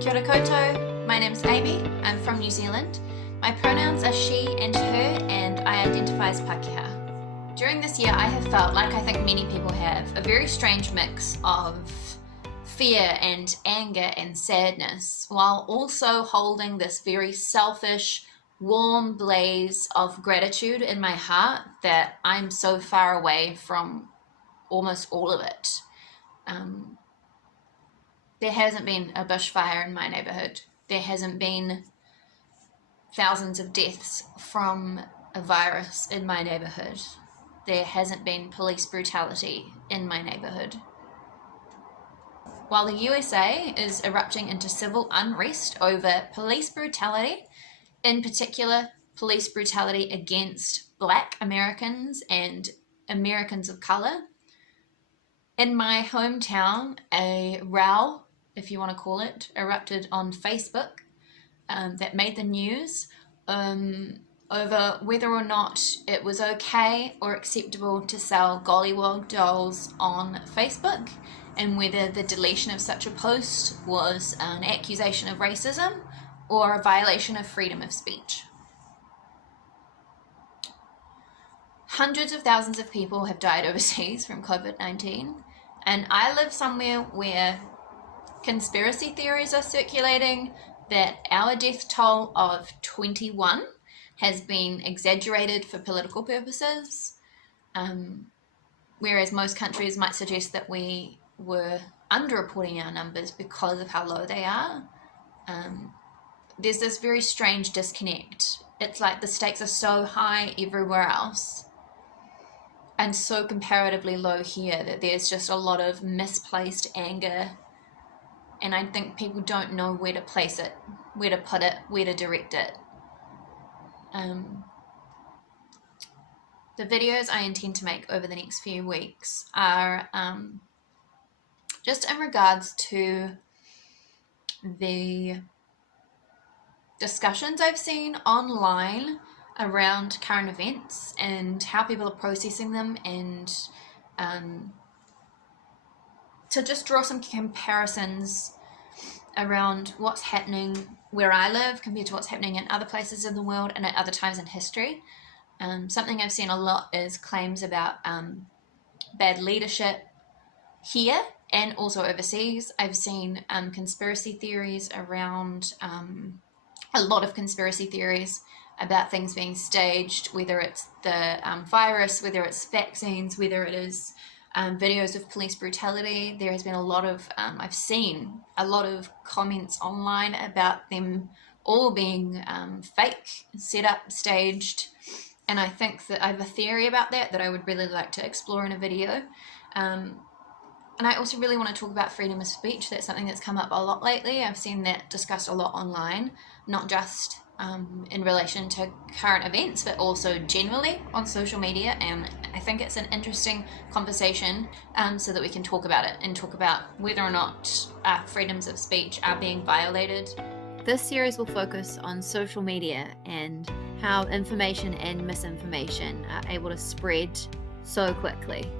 Kia ora koutou, my name's Amy, I'm from New Zealand. My pronouns are she and her, and I identify as Pākehā. During this year I have felt, like I think many people have, a very strange mix of fear and anger and sadness, while also holding this very selfish, warm blaze of gratitude in my heart that I'm so far away from almost all of it. There hasn't been a bushfire in my neighborhood. There hasn't been thousands of deaths from a virus in my neighborhood. There hasn't been police brutality in my neighborhood. While the USA is erupting into civil unrest over police brutality, in particular police brutality against Black Americans and Americans of color, in my hometown, a row, if you want to call it, erupted on Facebook that made the news over whether or not it was okay or acceptable to sell gollywog dolls on Facebook, and whether the deletion of such a post was an accusation of racism or a violation of freedom of speech. Hundreds of thousands of people have died overseas from COVID-19, and I live somewhere where conspiracy theories are circulating that our death toll of 21 has been exaggerated for political purposes, whereas most countries might suggest that we were underreporting our numbers because of how low they are. There's this very strange disconnect. It's like the stakes are so high everywhere else and so comparatively low here that there's just a lot of misplaced anger, and I think people don't know where to place it, where to put it, where to direct it. The videos I intend to make over the next few weeks are just in regards to the discussions I've seen online around current events and how people are processing them, and to just draw some comparisons around what's happening where I live compared to what's happening in other places in the world and at other times in history. Something I've seen a lot is claims about bad leadership here and also overseas. I've seen conspiracy theories around, a lot of conspiracy theories about things being staged, whether it's the virus, whether it's vaccines, whether it is videos of police brutality. There has been a lot of, I've seen a lot of comments online about them all being fake, set up, staged, and I think that I have a theory about that I would really like to explore in a video. And I also really want to talk about freedom of speech. That's something that's come up a lot lately. I've seen that discussed a lot online, not just in relation to current events, but also generally on social media, and I think it's an interesting conversation so that we can talk about it and talk about whether or not freedoms of speech are being violated. This series will focus on social media and how information and misinformation are able to spread so quickly.